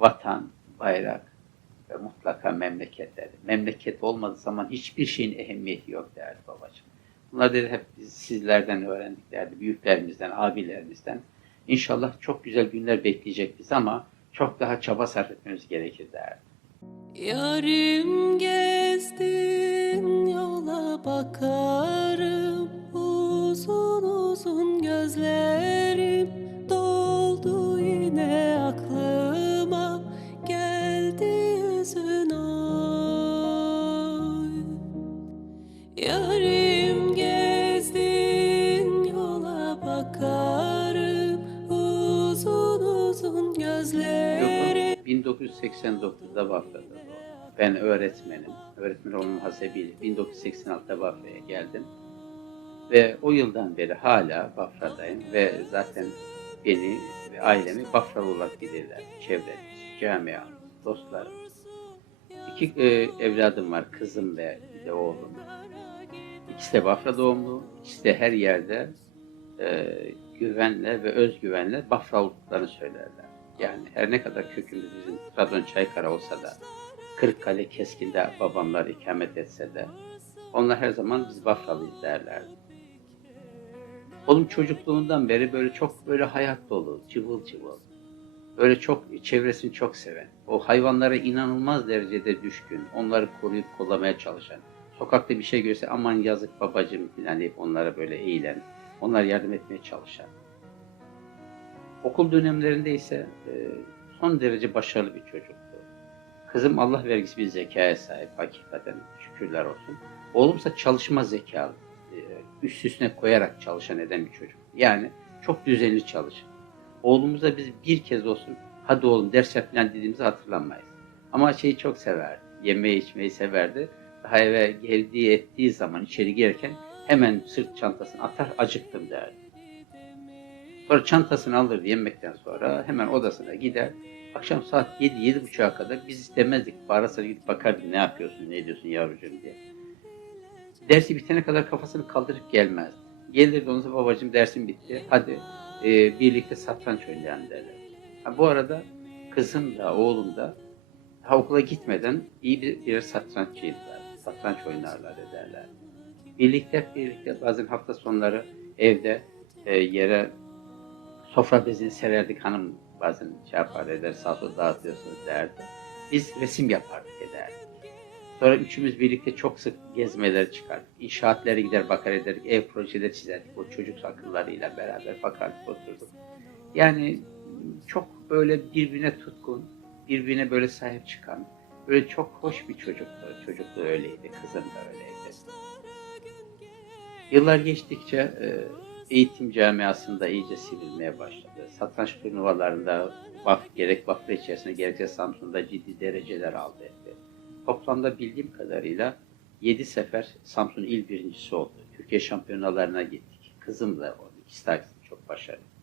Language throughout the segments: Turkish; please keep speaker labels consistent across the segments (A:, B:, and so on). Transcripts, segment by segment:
A: vatan, bayrak ve mutlaka memleket derdi. Memleket olmadığı zaman hiçbir şeyin ehemmiyeti yok derdi babacığım. Bunlar dedi hep biz sizlerden öğrendik derdi. Büyüklerimizden, abilerimizden. İnşallah çok güzel günler bekleyecek bizi ama çok daha çaba sarf etmemiz gerekir derdi.
B: Yarim gezdin yola bakarım Uzun uzun gözlerim doldu yine Yarim gezdin yola bakarım Uzun uzun gözlerim
A: 1989'da Bafra'da doğdum. Ben öğretmenim. Öğretmen olmam hasebiyle 1986'da Bafra'ya geldim. Ve o yıldan beri hala Bafra'dayım ve zaten beni ve ailemi Bafralı olarak bilirler. Çevremiz, camia, dostlarım. İki e, evladım var, kızım ve bir de oğlum. De Bafra doğumlu, de her yerde e, güvenle ve özgüvenle Bafra olduklarını söylerler. Yani her ne kadar kökümüz bizim Trabzon Çaykara olsa da, Kırıkkale Keskin'de babamlar ikamet etse de, onlar her zaman biz Bafralıyız derlerdi. Oğlum çocukluğundan beri böyle çok böyle hayat dolu, cıvıl cıvıl. Böyle çok çevresini çok seven. O hayvanlara inanılmaz derecede düşkün. Onları koruyup kollamaya çalışan. Sokakta bir şey görse aman yazık babacığım falan deyip onlara böyle eğilen. Onlara yardım etmeye çalışan. Okul dönemlerinde ise e, son derece başarılı bir çocuktu. Kızım Allah vergisi bir zekaya sahip hakikaten şükürler olsun. Oğlumsa çalışma zekalı. e, Üst üstüne koyarak çalışan eden bir çocuk. Yani çok düzenli çalışan. Oğlumuza biz bir kez olsun hadi oğlum ders yap falan dediğimizi hatırlamayız. Ama şeyi çok severdi. Yemeği içmeyi severdi. Eve geldiği ettiği zaman içeri girerken hemen sırt çantasını atar acıktım derdi. Sonra çantasını alırdı yemekten sonra hemen odasına gider. Akşam saat 7 yedi buçuğa kadar biz istemezdik. Ara sıra gidip bakardık ne yapıyorsun, ne ediyorsun yavrucuğum diye. Dersi bitene kadar kafasını kaldırıp gelmezdi. Gelirdi ondan sonra babacığım dersim bitti. Hadi e, birlikte satranç oynayalım derler. Ha, bu arada kızım da oğlum da okula gitmeden iyi bir, birer satranççıydılar. Satranç oynarlar ederler. Birlikte birlikte bazen hafta sonları evde e, yere sofra bezini sererdik hanım bazen şey yapar eder sola dağıtıyorsunuz derdi. Biz resim yapardık ederdik. Sonra üçümüz birlikte çok sık gezmelere çıkardık. İnşaatlere gider bakar ederdik. Ev projeleri çizerdik. O çocuk akıllarıyla beraber bakardık oturduk. Yani çok böyle birbirine tutkun, birbirine böyle sahip çıkan, böyle çok hoş bir çocuktu. Çocukluğu öyleydi, kızım da öyleydi. Yıllar geçtikçe e, eğitim camiasında iyice sivilmeye başladı. Satranç turnuvalarında bak, gerek Bafra içerisinde gerekse Samsun'da ciddi dereceler aldı etti. Toplamda bildiğim kadarıyla 7 sefer Samsun il birincisi oldu. Türkiye şampiyonalarına gittik. Kızım da oldu. İkisi de çok başarılı.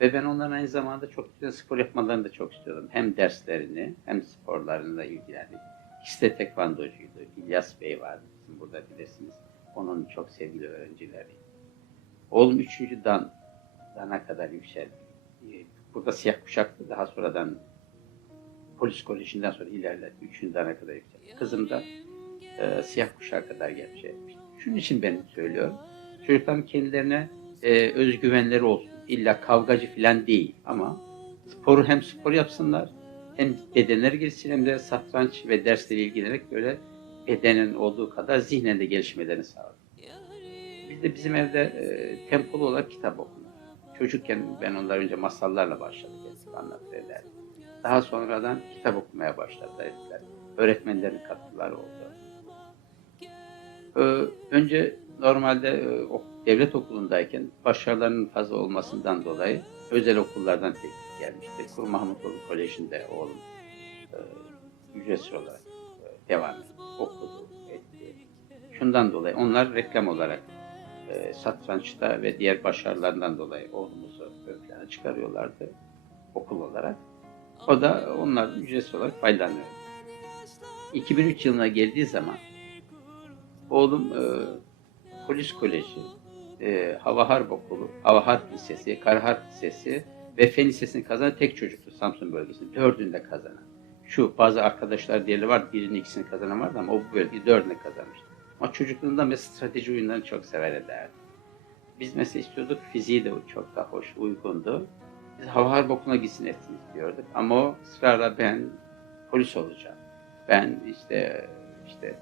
A: Ve ben onların aynı zamanda çok güzel spor yapmalarını da çok istiyordum. Hem derslerini hem sporlarıyla ilgilendik. İkisi de tekvandocuydu. İlyas Bey vardı bizim burada bilirsiniz. Onun çok sevgili öğrencileriydi. Oğlum üçüncü dan, dana kadar yükseldi. Ee, Burada siyah kuşaktı. Daha sonradan polis kolejinden sonra ilerledi. Üçüncü dana kadar yükseldi. Kızım da e, siyah kuşağa kadar etmişti. Şunun için ben söylüyorum. Çocukların kendilerine e, özgüvenleri olsun. İlla kavgacı falan değil ama sporu hem spor yapsınlar hem bedenleri gelişsin hem de satranç ve dersleri ilgilenerek böyle bedenin olduğu kadar zihnen de gelişmelerini sağlar. Biz de bizim evde e, tempolu olarak kitap okuduk. Çocukken ben onlar önce masallarla başladık hep anlatırlar. Daha sonradan kitap okumaya başladılar. ettiler. Öğretmenlerin katkıları oldu. Ee, önce normalde e, devlet okulundayken başarılarının fazla olmasından dolayı özel okullardan teklif gelmişti. Kuru Mahmutoğlu Koleji'nde oğlum e, ücretsiz olarak e, devam etti, okudu, etti. Şundan dolayı onlar reklam olarak e, satrançta ve diğer başarılarından dolayı oğlumuzu ön çıkarıyorlardı okul olarak. O da onlardan ücretsiz olarak faydalanıyor. 2003 yılına geldiği zaman oğlum e, polis koleji, e, Hava Harp Okulu, Hava Harp Lisesi, Kara Harp Lisesi ve Fen Lisesi'ni kazanan tek çocuktu Samsun bölgesinde dördünde kazanan. Şu bazı arkadaşlar diğerleri var birini ikisini kazanan vardı ama o bölgeyi dördünde kazanmıştı. Ama çocukluğunda mesela strateji oyunlarını çok sever ederdi. Biz mesela istiyorduk fiziği de çok daha hoş, uygundu. Biz hava harp okuluna gitsin etsin istiyorduk. Ama o ısrarla ben polis olacağım. Ben işte işte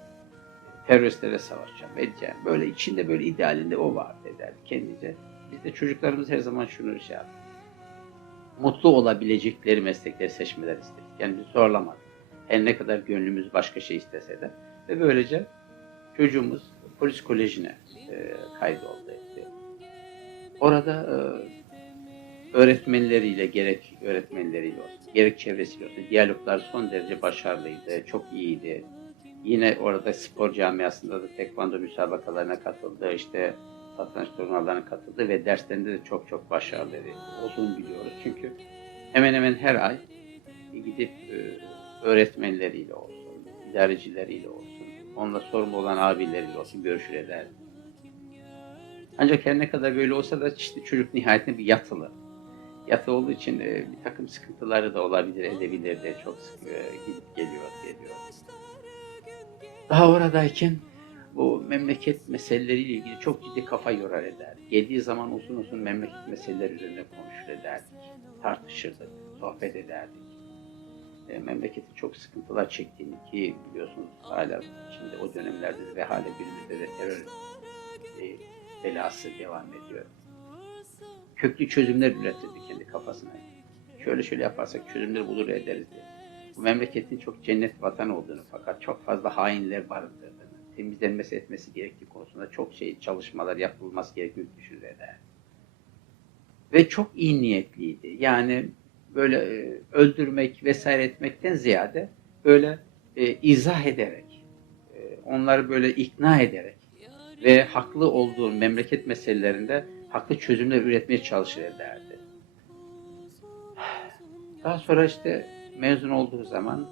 A: teröristlere savaşacağım, edeceğim. Böyle içinde böyle idealinde o var derdi kendince. Biz de çocuklarımız her zaman şunu şey yaptık. Mutlu olabilecekleri meslekleri seçmeler istedik. Yani biz zorlamadık. Her ne kadar gönlümüz başka şey istese de. Ve böylece çocuğumuz polis kolejine e, kaydoldu etti. Orada e, öğretmenleriyle gerek öğretmenleriyle olsun, gerek çevresiyle olsun diyaloglar son derece başarılıydı, çok iyiydi. Yine orada spor camiasında da tekvando müsabakalarına katıldı, işte satranç turnuvalarına katıldı ve derslerinde de çok çok başarılıydı. Olduğunu biliyoruz çünkü hemen hemen her ay gidip e, öğretmenleriyle olsun, idarecileriyle olsun, onunla sorumlu olan abileriyle olsun görüşür ederdi. Ancak her ne kadar böyle olsa da işte çocuk nihayetinde bir yatılı. Yatı olduğu için e, bir takım sıkıntıları da olabilir, edebilir de çok sık e, gidip geliyor, geliyor. Daha oradayken bu memleket meseleleriyle ilgili çok ciddi kafa yorar eder. Geldiği zaman uzun uzun memleket meseleleri üzerine konuşur ederdik. Tartışırdık, sohbet ederdik. E, memleketin çok sıkıntılar çektiğini ki biliyorsunuz hala şimdi o dönemlerde de ve hala günümüzde de terör e, belası devam ediyor. Köklü çözümler üretirdi kendi kafasına. Şöyle şöyle yaparsak çözümleri bulur ederiz diye. Bu memleketin çok cennet vatan olduğunu fakat çok fazla hainler barındırdığını, temizlenmesi etmesi gerektiği konusunda çok şey çalışmalar yapılması gerektiğini düşünür eder. Ve çok iyi niyetliydi. Yani böyle e, öldürmek vesaire etmekten ziyade böyle e, izah ederek, e, onları böyle ikna ederek ve haklı olduğu memleket meselelerinde haklı çözümler üretmeye çalışır ederdi. Daha sonra işte mezun olduğu zaman,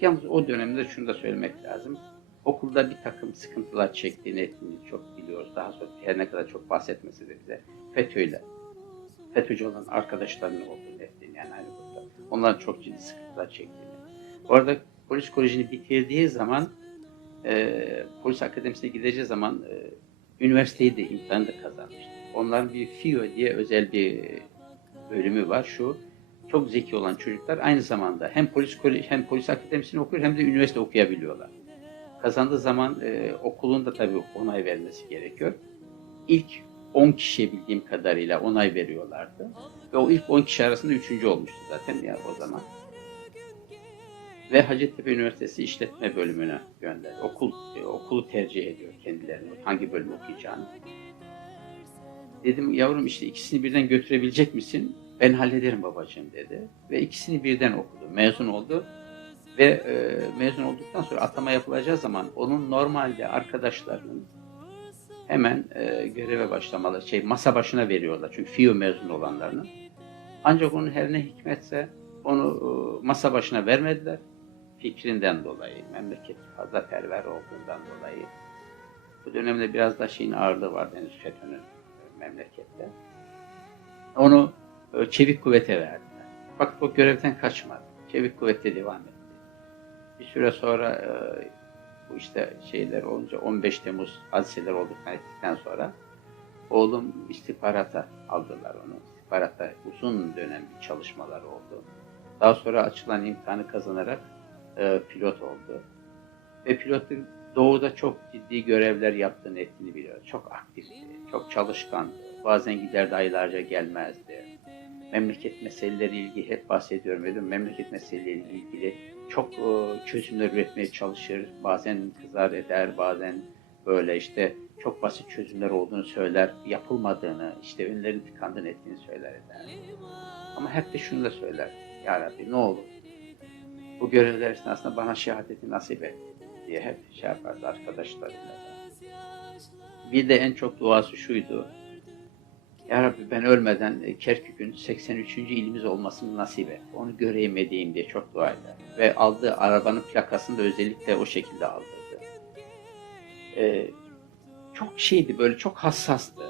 A: yalnız o dönemde şunu da söylemek lazım. Okulda bir takım sıkıntılar çektiğini ettiğini çok biliyoruz. Daha sonra her ne kadar çok bahsetmesi de bize FETÖ'yle, FETÖ'cü olan arkadaşlarının olduğunu ettiğini yani aynı grupta. Onların çok ciddi sıkıntılar çektiğini. Bu arada polis kolejini bitirdiği zaman e, polis akademisine gideceği zaman e, üniversiteyi de imtihanı da kazanmıştı. Onların bir FİO diye özel bir bölümü var. Şu çok zeki olan çocuklar aynı zamanda hem polis hem polis akademisini okuyor hem de üniversite okuyabiliyorlar. Kazandığı zaman e, okulun da tabii onay vermesi gerekiyor. İlk 10 kişiye bildiğim kadarıyla onay veriyorlardı. Ve o ilk 10 kişi arasında üçüncü olmuştu zaten ya o zaman. Ve Hacettepe Üniversitesi İşletme Bölümüne gönderdi. Okul, e, okulu tercih ediyor kendilerini, hangi bölüm okuyacağını. Dedim yavrum işte ikisini birden götürebilecek misin? Ben hallederim babacığım dedi. Ve ikisini birden okudu. Mezun oldu. Ve e, mezun olduktan sonra atama yapılacağı zaman onun normalde arkadaşlarının hemen e, göreve başlamalı, şey masa başına veriyorlar. Çünkü FİO mezun olanlarını. Ancak onun her ne hikmetse onu e, masa başına vermediler. Fikrinden dolayı, memleket fazla perver olduğundan dolayı. Bu dönemde biraz da şeyin ağırlığı vardı henüz FETÖ'nün e, memlekette. Onu çevik kuvvete verdiler. Fakat o görevden kaçmadı. Çevik kuvvette devam etti. Bir süre sonra e, bu işte şeyler olunca 15 Temmuz hadiseler olduktan ettikten sonra oğlum istihbarata aldılar onu. İstihbaratta uzun dönem bir çalışmalar oldu. Daha sonra açılan imtihanı kazanarak e, pilot oldu. Ve pilotluk doğuda çok ciddi görevler yaptığını ettiğini biliyoruz. Çok aktifti, çok çalışkandı. Bazen giderdi aylarca gelmezdi. Memleket meseleleri ilgili hep bahsediyorum dedim. Memleket meseleleri ilgili çok e, çözümler üretmeye çalışır. Bazen kızar eder, bazen böyle işte çok basit çözümler olduğunu söyler, yapılmadığını, işte önlerin tıkandığını ettiğini söyler eder. Ama hep de şunu da söyler. Ya Rabbi ne olur bu görevler esnasında bana şehadeti nasip et diye hep şey yapardı arkadaşlarıyla. da. Bir de en çok duası şuydu. Ya Rabbi ben ölmeden e, Kerkük'ün 83. ilimiz olmasını nasip et. Onu göreyim edeyim diye çok dua eder. Ve aldığı arabanın plakasını da özellikle o şekilde aldırdı. Ee, çok şeydi böyle çok hassastı.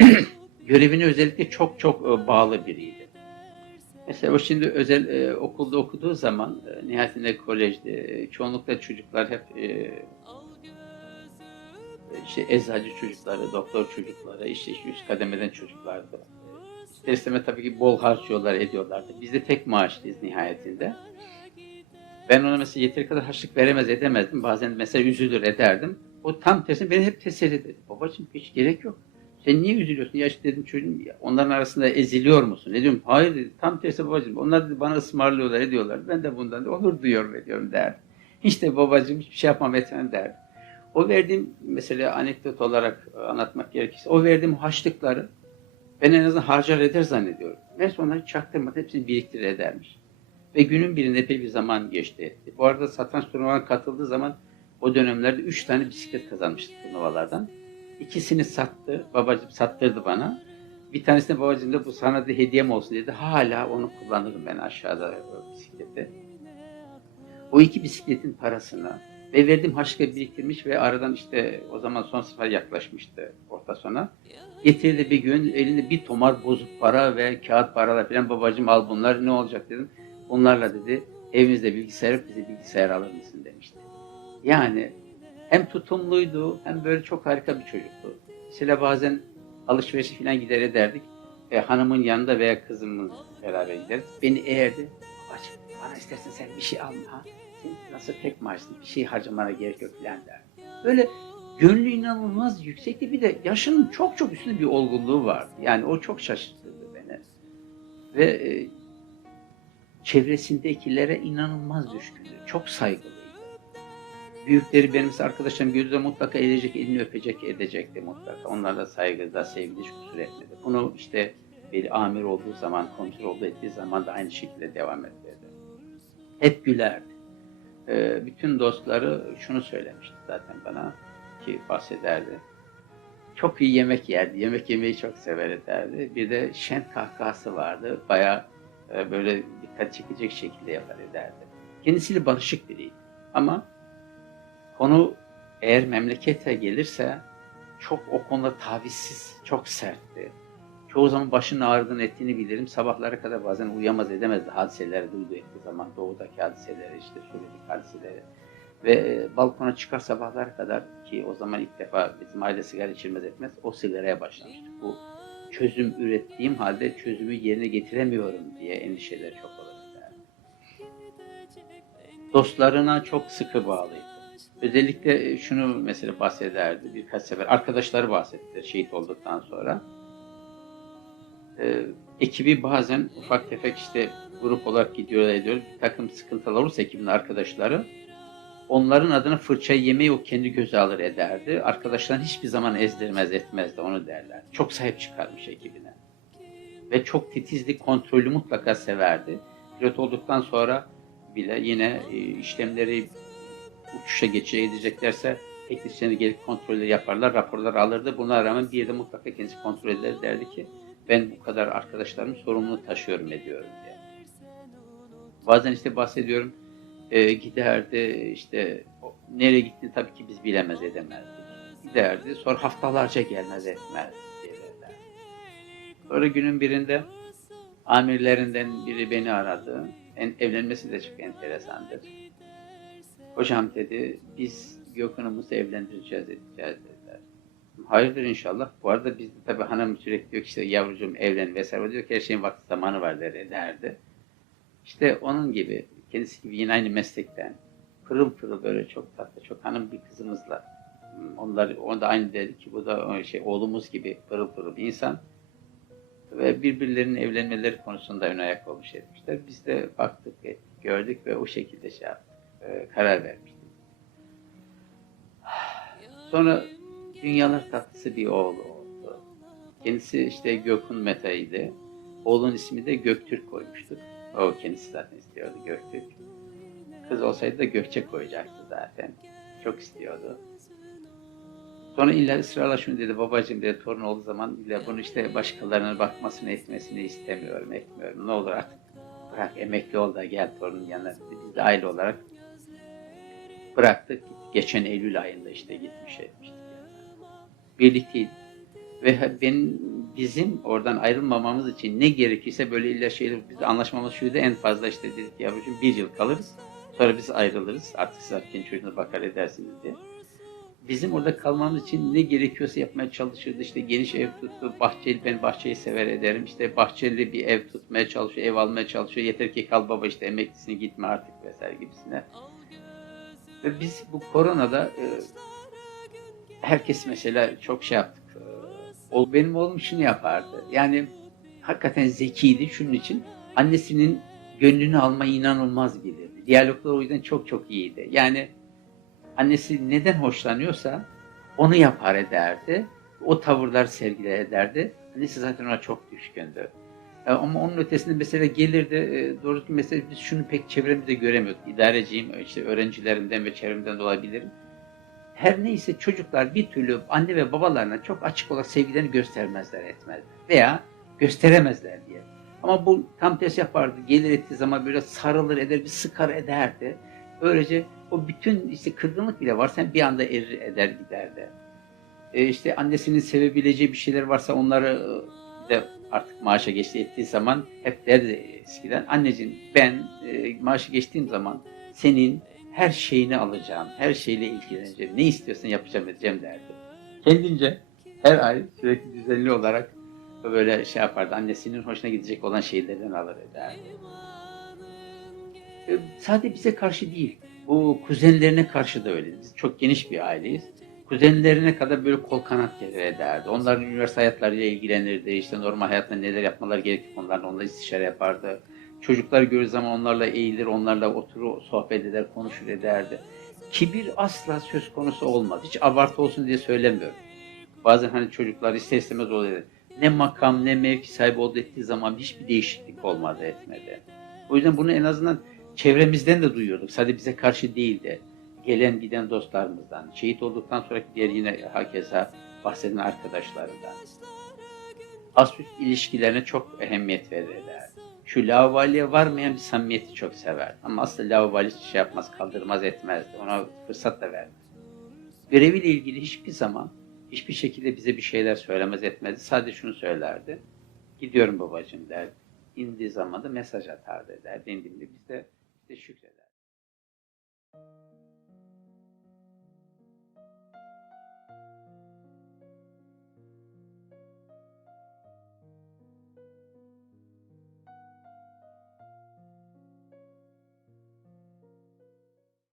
A: Görevine özellikle çok çok e, bağlı biriydi. Mesela o şimdi özel e, okulda okuduğu zaman e, nihayetinde kolejde e, çoğunlukla çocuklar hep e, işte eczacı çocukları, doktor çocukları, işte, üst kademeden çocuklardı. İster istemez tabii ki bol harcıyorlar, ediyorlardı. Biz de tek maaşlıyız nihayetinde. Ben ona mesela yeteri kadar harçlık veremez edemezdim. Bazen mesela üzülür ederdim. O tam tersine beni hep teselli dedi. Babacığım hiç gerek yok. Sen niye üzülüyorsun? Ya işte dedim çocuğum onların arasında eziliyor musun? Ne diyorum? Hayır dedi. Tam tersi babacığım. Onlar dedi bana ısmarlıyorlar ediyorlar. Ben de bundan da onur duyuyorum ediyorum der. Hiç de babacığım hiçbir şey yapmam etmem der. O verdiğim mesela anekdot olarak e, anlatmak gerekirse o verdiğim haçlıkları ben en azından harcar eder zannediyorum. Meğerse onları çaktırmadan hepsini biriktirir edermiş. Ve günün birinde epey bir zaman geçti. Bu arada satranç turnuvasına katıldığı zaman o dönemlerde üç tane bisiklet kazanmıştı turnuvalardan. İkisini sattı. Babacım sattırdı bana. Bir tanesini babacım da bu sana da hediyem olsun dedi. Hala onu kullanırım ben aşağıda o bisikleti. O iki bisikletin parasını ve verdiğim harçlıkla biriktirmiş ve aradan işte o zaman son sıra yaklaşmıştı orta sona. Getirdi bir gün elinde bir tomar bozuk para ve kağıt paralar falan babacım al bunlar ne olacak dedim. Bunlarla dedi evimizde bilgisayar yok bize bilgisayar alır mısın demişti. Yani hem tutumluydu hem böyle çok harika bir çocuktu. Mesela bazen alışverişe falan gider ederdik. E, hanımın yanında veya kızımın beraber gideriz. Beni eğerdi. Babacığım bana istersen sen bir şey alma. Sen nasıl tek maaşsın bir şey harcamana gerek yok falan der. Böyle gönlü inanılmaz yüksekti. Bir de yaşının çok çok üstünde bir olgunluğu vardı. Yani o çok şaşırttırdı beni. Ve e, çevresindekilere inanılmaz düşkündü. Çok saygılıydı. Büyükleri benim arkadaşlarım gördüğü mutlaka edecek, elini öpecek, edecekti mutlaka. Onlarla saygıda, sevgide hiç kusur etmedi. Bunu işte bir amir olduğu zaman, kontrol olduğu ettiği zaman da aynı şekilde devam ettirdi. Hep gülerdi. Ee, bütün dostları şunu söylemişti zaten bana ki bahsederdi. Çok iyi yemek yerdi. Yemek yemeyi çok sever ederdi. Bir de şen kahkahası vardı. Bayağı e, böyle dikkat çekecek şekilde yapar ederdi. Kendisiyle barışık biriydi. Ama konu eğer memlekete gelirse çok o konuda tavizsiz, çok sertti. Çoğu zaman başının ağrıdığını ettiğini bilirim. Sabahlara kadar bazen uyuyamaz edemezdi hadiseleri duyduğu ettiği zaman. Doğudaki hadiseleri, işte Suriye'deki hadiseleri. Ve e, balkona çıkar sabahlara kadar ki o zaman ilk defa bizim aile sigara içilmez etmez o sigaraya başlamıştık. Bu çözüm ürettiğim halde çözümü yerine getiremiyorum diye endişeleri çok olurdu. Dostlarına çok sıkı bağlıydı. Özellikle e, şunu mesela bahsederdi birkaç sefer. Arkadaşları bahsettiler şehit olduktan sonra. Ee, ekibi bazen ufak tefek işte grup olarak gidiyor ediyor. Bir takım sıkıntılar olursa ekibin arkadaşları onların adına fırça yemeyi o kendi göze alır ederdi. Arkadaşlarını hiçbir zaman ezdirmez etmezdi onu derler. Çok sahip çıkarmış ekibine. Ve çok titizlik kontrolü mutlaka severdi. Pilot olduktan sonra bile yine e, işlemleri uçuşa geçe edeceklerse teknisyeni gelip kontrolleri yaparlar, raporları alırdı. Buna rağmen bir yerde mutlaka kendisi kontrol eder derdi ki ben bu kadar arkadaşlarımın sorumluluğunu taşıyorum ediyorum diye. Bazen işte bahsediyorum e, giderdi işte nereye gittiğini tabii ki biz bilemez edemezdik. Giderdi sonra haftalarca gelmez etmez derler. Sonra günün birinde amirlerinden biri beni aradı. En, evlenmesi de çok enteresandır. Hocam dedi biz Gökhan'ımızı evlendireceğiz edeceğiz. Hayırdır inşallah. Bu arada biz de tabii hanım sürekli diyor ki işte yavrucuğum evlen vesaire diyor ki her şeyin vakti zamanı var der, derdi. İşte onun gibi kendisi gibi yine aynı meslekten pırıl pırıl böyle çok tatlı çok hanım bir kızımızla hmm, onlar o da aynı dedi ki bu da şey oğlumuz gibi pırıl pırıl bir insan ve birbirlerinin evlenmeleri konusunda ön ayak olmuş etmişler. Biz de baktık, ettik, gördük ve o şekilde şey yaptık, e, karar vermiştik. Sonra dünyalar tatlısı bir oğlu oldu. Kendisi işte Gökhan Meta'ydı. Oğlun ismi de Göktürk koymuştuk. O kendisi zaten istiyordu Göktürk. Kız olsaydı da Gökçe koyacaktı zaten. Çok istiyordu. Sonra illa ısrarla şunu dedi, babacığım dedi, torun olduğu zaman illa bunu işte başkalarına bakmasını etmesini istemiyorum, etmiyorum. Ne olur artık bırak emekli ol da gel torunun yanına dedi. Biz de aile olarak bıraktık. Geçen Eylül ayında işte gitmiş etmiştik. Yani. Birlikteydik. Ve benim bizim oradan ayrılmamamız için ne gerekirse böyle illa şeyler biz anlaşmamız şuydu en fazla işte dedik ki yavrucuğum bir yıl kalırız sonra biz ayrılırız artık siz artık kendi çocuğunuza bakar edersiniz diye. Bizim orada kalmamız için ne gerekiyorsa yapmaya çalışırdı. İşte geniş ev tuttu, bahçeli, ben bahçeyi sever ederim. İşte bahçeli bir ev tutmaya çalışıyor, ev almaya çalışıyor. Yeter ki kal baba işte emeklisini gitme artık vesaire gibisine. Ve biz bu koronada e, herkes mesela çok şey yaptık. O benim oğlum şunu yapardı. Yani hakikaten zekiydi şunun için. Annesinin gönlünü alma inanılmaz bilirdi. Diyaloglar o yüzden çok çok iyiydi. Yani annesi neden hoşlanıyorsa onu yapar ederdi. O tavırlar sergiler ederdi. Annesi zaten ona çok düşkündü. E, Ama onun ötesinde mesela gelirdi, e, doğrusu mesela biz şunu pek çevremizde göremiyorduk. İdareciyim, işte öğrencilerimden ve çevremden de olabilirim. Her neyse çocuklar bir türlü anne ve babalarına çok açık olarak sevgilerini göstermezler etmezler. Veya gösteremezler diye. Ama bu tam tersi yapardı. Gelir ettiği zaman böyle sarılır eder, bir sıkar ederdi. Böylece o bütün işte kırgınlık bile varsa bir anda erir eder giderdi. E işte annesinin sevebileceği bir şeyler varsa onları e, de artık maaşa geçti ettiği zaman hep derdi eskiden anneciğim ben e, maaşı geçtiğim zaman senin her şeyini alacağım, her şeyle ilgileneceğim, ne istiyorsan yapacağım edeceğim derdi. Kendince her ay sürekli düzenli olarak böyle şey yapardı. Annesinin hoşuna gidecek olan şeylerden alır ederdi. E, sadece bize karşı değil, bu kuzenlerine karşı da öyle. Biz çok geniş bir aileyiz. Kuzenlerine kadar böyle kol kanat gelir ederdi. Onların üniversite hayatlarıyla ilgilenirdi. İşte normal hayatta neler yapmaları gerektiği konularla onunla istişare yapardı. Çocuklar gördüğü zaman onlarla eğilir, onlarla oturur, sohbet eder, konuşur ederdi. Kibir asla söz konusu olmadı. Hiç abartı olsun diye söylemiyorum. Bazen hani çocuklar ister istemez oluyor. Ne makam ne mevki sahibi oldu ettiği zaman hiçbir değişiklik olmadı etmedi. O yüzden bunu en azından çevremizden de duyuyorduk. Sadece bize karşı değildi. Gelen giden dostlarımızdan, şehit olduktan sonraki diğer yine hakeza bahseden arkadaşlarından. Ast üst ilişkilerine çok ehemmiyet verirler. Şu lavaliye varmayan bir samimiyeti çok sever. Ama asla lavali şey yapmaz, kaldırmaz etmezdi. Ona fırsat da vermez. Göreviyle ilgili hiçbir zaman, hiçbir şekilde bize bir şeyler söylemez etmezdi. Sadece şunu söylerdi. Gidiyorum babacığım derdi. İndiği zaman da mesaj atardı derdi. İndiğinde biz de işte şükreder.